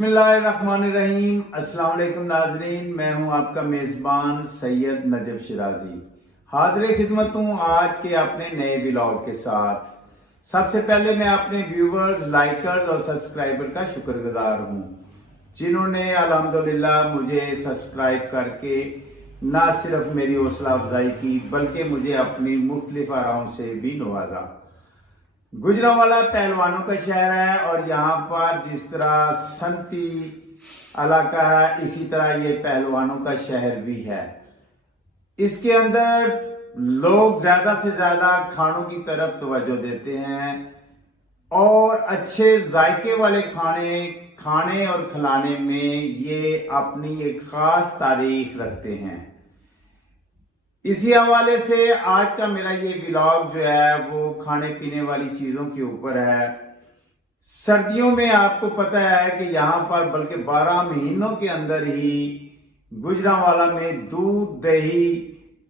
बिस्मिल्लाहिर्रहमानिर्रहीम। अस्सलाम वालेकुम नाजरीन, मैं हूं आपका मेज़बान सैयद नजफ शिराजी। हाजिर खिदमत हूं आज के अपने नए व्लॉग के साथ। सबसे पहले मैं अपने व्यूवर्स, लाइकर्स और सब्सक्राइबर का शुक्रगुजार हूं जिन्होंने अल्हम्दुलिल्लाह मुझे सब्सक्राइब करके न सिर्फ मेरी हौसला अफजाई की बल्कि मुझे अपनी मुख्तलिफ आराओं से भी नवाजा। गुजरांवाला पहलवानों का शहर है और यहाँ पर जिस तरह सनती इलाका है इसी तरह ये पहलवानों का शहर भी है। इसके अंदर लोग ज्यादा से ज्यादा खानों की तरफ तवज्जो देते हैं और अच्छे जायके वाले खाने और खिलाने में ये अपनी एक खास तारीख रखते हैं। इसी हवाले से आज का मेरा ये व्लॉग जो है वो खाने पीने वाली चीज़ों के ऊपर है। सर्दियों में आपको पता है कि यहाँ पर बल्कि 12 महीनों के अंदर ही गुजरांवाला में दूध, दही,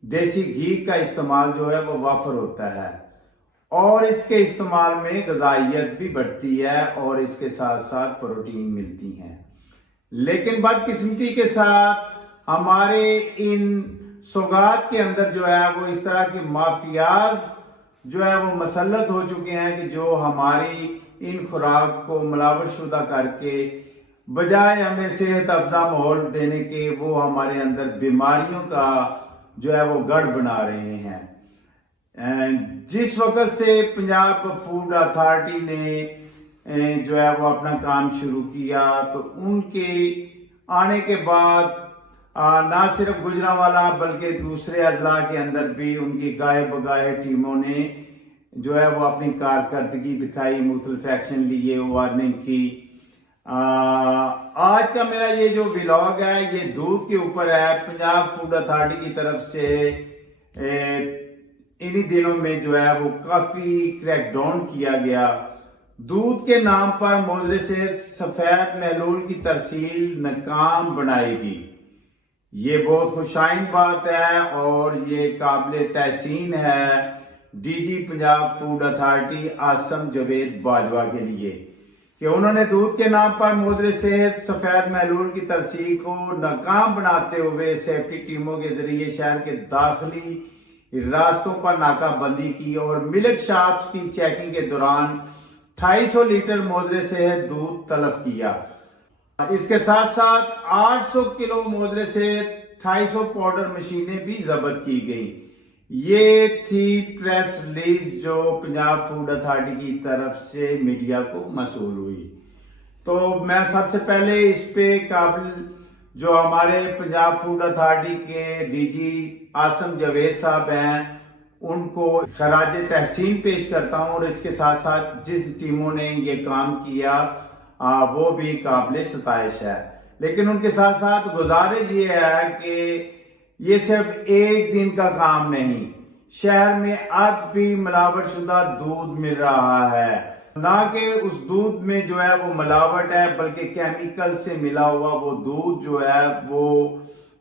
देसी घी का इस्तेमाल जो है वो वाफर होता है और इसके इस्तेमाल में ग़िज़ाइयत भी बढ़ती है और इसके साथ साथ प्रोटीन मिलती हैं। लेकिन बदकिस्मती के साथ हमारे इन सौगात के अंदर जो है वो इस तरह के माफियाज जो है वो मसल्लत हो चुके हैं कि जो हमारी इन खुराक को मिलावट शुदा करके बजाय हमें सेहत अफजा माहौल देने के वो हमारे अंदर बीमारियों का जो है वो गढ़ बना रहे हैं। जिस वक्त से पंजाब फूड अथॉरिटी ने जो है वो अपना काम शुरू किया तो उनके आने के बाद ना सिर्फ गुजरांवाला बल्कि दूसरे अजला के अंदर भी उनकी गाहे बगाहे टीमों ने जो है वो अपनी कारकर्दगी दिखाई, मुख्तलिफ एक्शन लिए, वार्निंग की। आज का मेरा ये जो व्लॉग है ये दूध के ऊपर है। पंजाब फूड अथॉरिटी की तरफ से इन्हीं दिनों में जो है वो काफ़ी क्रैकडाउन किया गया। दूध के नाम पर मोजरे से सफ़ेद महलूल की तरसील नाकाम बनाएगी। ये बहुत खुशाइन बात है और ये काबिल तहसीन है DG Punjab food authority Asim Javed Bajwa के लिए कि उन्होंने दूध के नाम पर मोजरे सेहत सफ़ेद महलूल की तरसील को नाकाम बनाते हुए सेफ्टी टीमों के जरिए शहर के दाखिली रास्तों पर नाकाबंदी की और मिल्क शॉप्स की चेकिंग के दौरान 250 लीटर मोजरे सेहत दूध तलब किया। इसके साथ साथ 800 किलो मोजरे से 250 पाउडर मशीनें भी जब्त की गई। ये थी प्रेस रिलीज जो पंजाब फूड अथॉरिटी की तरफ से मीडिया को मसूल हुई। तो मैं सबसे पहले इस पे काबिल जो हमारे पंजाब फूड अथॉरिटी के डीजी आसम जवेद साहब हैं उनको खराज तहसीन पेश करता हूँ और इसके साथ साथ जिस टीमों ने ये काम किया वो भी काबिल सताइश है। लेकिन उनके साथ साथ गुजारिश ये है कि ये सिर्फ एक दिन का काम नहीं, शहर में अब भी मिलावट शुदा दूध मिल रहा है। ना कि उस दूध में जो है वो मिलावट है बल्कि केमिकल से मिला हुआ वो दूध जो है वो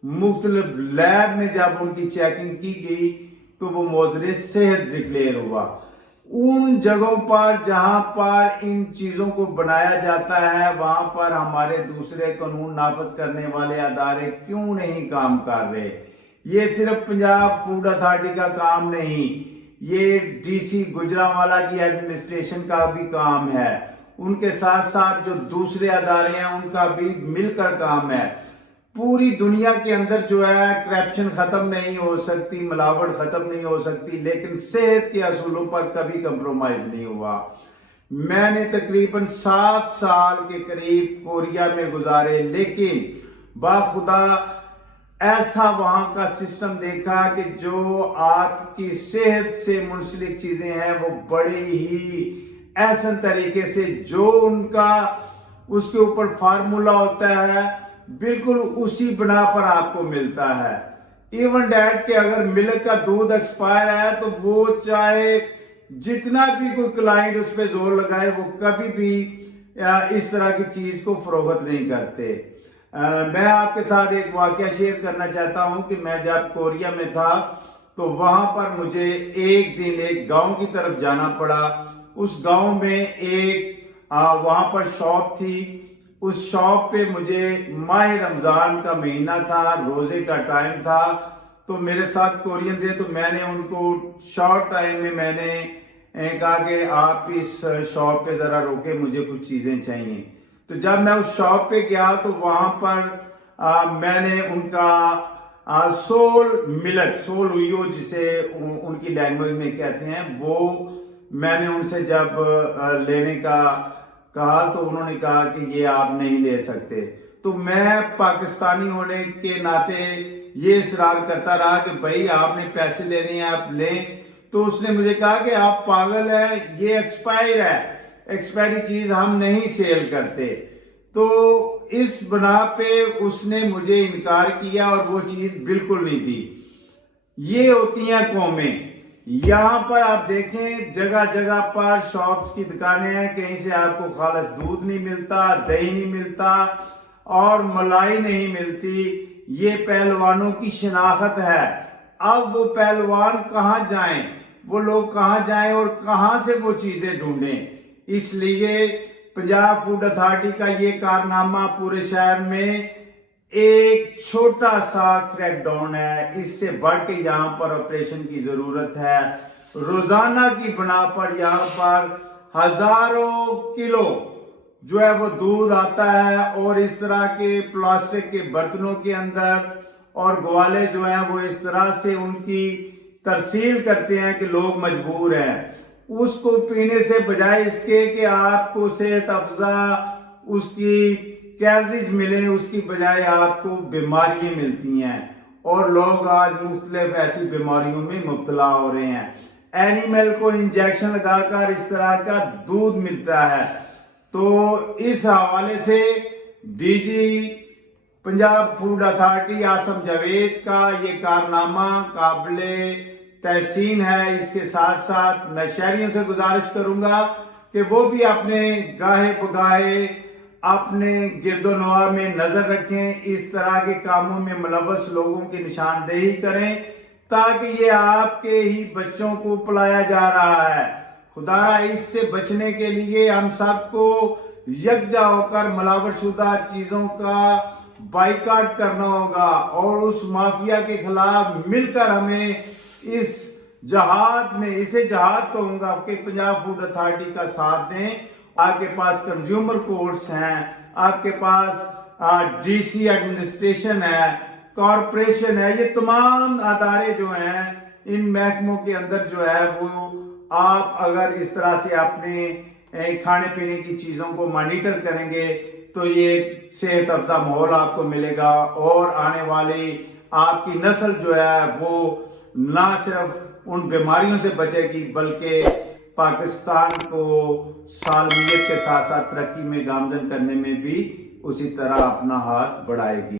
मुख्तलिफ लैब में जब उनकी चेकिंग की गई तो वो मोजरे सेहत डिक्लेयर हुआ। उन जगहों पर जहां पर इन चीजों को बनाया जाता है वहां पर हमारे दूसरे कानून नाफज करने वाले अदारे क्यों नहीं काम कर रहे। ये सिर्फ पंजाब फूड अथॉरिटी का काम नहीं, ये डीसी गुजरांवाला की एडमिनिस्ट्रेशन का भी काम है। उनके साथ साथ जो दूसरे अदारे हैं उनका भी मिलकर काम है। पूरी दुनिया के अंदर जो है करप्शन खत्म नहीं हो सकती, मिलावट खत्म नहीं हो सकती, लेकिन सेहत के असूलों पर कभी कंप्रोमाइज नहीं हुआ। मैंने तकरीबन 7 साल के करीब कोरिया में गुजारे लेकिन बाखुदा ऐसा वहां का सिस्टम देखा कि जो आपकी सेहत से मुंसलिक चीजें हैं वो बड़े ही ऐसा तरीके से जो उनका उसके ऊपर फार्मूला होता है बिल्कुल उसी बना पर आपको मिलता है। इवन डैट के अगर मिल्क का दूध एक्सपायर है तो वो चाहे जितना भी कोई क्लाइंट उस पर जोर लगाए वो कभी भी इस तरह की चीज को फरोख्त नहीं करते। मैं आपके साथ एक वाकया शेयर करना चाहता हूं कि मैं जब कोरिया में था तो वहां पर मुझे एक दिन एक गांव की तरफ जाना पड़ा। उस गांव में एक वहां पर शॉप थी اس شاپ پہ مجھے ماہ رمضان کا مہینہ تھا، روزے کا ٹائم تھا، تو میرے ساتھ کورین تھے، تو میں نے ان کو شارٹ ٹائم میں میں نے کہا کہ آپ اس شاپ پہ ذرا روکے، مجھے کچھ چیزیں چاہیے۔ تو جب میں اس شاپ پہ گیا تو وہاں پر میں نے ان کا سول ملٹ، سول ہوئیو جسے ان کی لینگویج میں کہتے ہیں، وہ میں نے ان سے جب لینے کا کہا تو انہوں نے کہا کہ یہ آپ نہیں لے سکتے۔ تو میں پاکستانی ہونے کے ناطے یہ اصرار کرتا رہا کہ بھائی آپ نے پیسے لینے ہیں آپ لیں۔ تو اس نے مجھے کہا کہ آپ پاگل ہیں، یہ ایکسپائر ہے، ایکسپائری چیز ہم نہیں سیل کرتے۔ تو اس بنا پہ اس نے مجھے انکار کیا اور وہ چیز بالکل نہیں تھی۔ یہ ہوتی ہیں قومیں۔ یہاں پر آپ دیکھیں جگہ جگہ پر شاپس کی دکانیں ہیں، کہیں سے آپ کو خالص دودھ نہیں ملتا، دہی نہیں ملتا اور ملائی نہیں ملتی۔ یہ پہلوانوں کی شناخت ہے۔ اب وہ پہلوان کہاں جائیں، وہ لوگ کہاں جائیں اور کہاں سے وہ چیزیں ڈھونڈیں؟ اس لیے پنجاب فوڈ اتھارٹی کا یہ کارنامہ پورے شہر میں ایک چھوٹا سا کریک ڈاؤن ہے۔ اس سے بڑھ کے یہاں پر آپریشن کی ضرورت ہے۔ روزانہ کی بنا پر یہاں پر ہزاروں کلو جو ہے وہ دودھ آتا ہے اور اس طرح کے پلاسٹک کے برتنوں کے اندر، اور گوالے جو ہیں وہ اس طرح سے ان کی ترسیل کرتے ہیں کہ لوگ مجبور ہیں اس کو پینے سے، بجائے اس کے کہ آپ کو صحت افزا اس کی کیلریز ملیں، اس کی بجائے آپ کو بیماریاں ملتی ہیں اور لوگ آج مختلف ایسی بیماریوں میں مبتلا ہو رہے ہیں۔ اینیمل کو انجیکشن لگا کر اس طرح کا دودھ ملتا ہے۔ تو اس حوالے سے D G Punjab food authority Asim Javed کا یہ کارنامہ قابل تحسین ہے۔ اس کے ساتھ ساتھ میں شہریوں سے گزارش کروں گا کہ وہ بھی اپنے گاہے بگاہے اپنے گرد و نواح میں نظر رکھیں، اس طرح کے کاموں میں ملوث لوگوں کی نشاندہی کریں تاکہ یہ آپ کے ہی بچوں کو پلایا جا رہا ہے۔ خدارا اس سے بچنے کے لیے ہم سب کو یکجا ہو کر ملاوٹ شدہ چیزوں کا بائیکاٹ کرنا ہوگا اور اس مافیا کے خلاف مل کر ہمیں اس جہاد میں، اسے جہاد کہوں گا، کہ پنجاب فوڈ اتھارٹی کا ساتھ دیں۔ آپ کے پاس کنزیومر کورٹس ہیں، آپ کے پاس ڈی سی ایڈمنسٹریشن ہے، کارپوریشن ہے، یہ تمام ادارے جو ہیں ان محکموں کے اندر جو ہے وہ آپ اگر اس طرح سے اپنے کھانے پینے کی چیزوں کو مانیٹر کریں گے تو یہ صحت افزا ماحول آپ کو ملے گا اور آنے والی آپ کی نسل جو ہے وہ نہ صرف ان بیماریوں سے بچے گی بلکہ پاکستان کو سالمیت کے ساتھ ساتھ ترقی میں گامزن کرنے میں بھی اسی طرح اپنا ہاتھ بڑھائے گی۔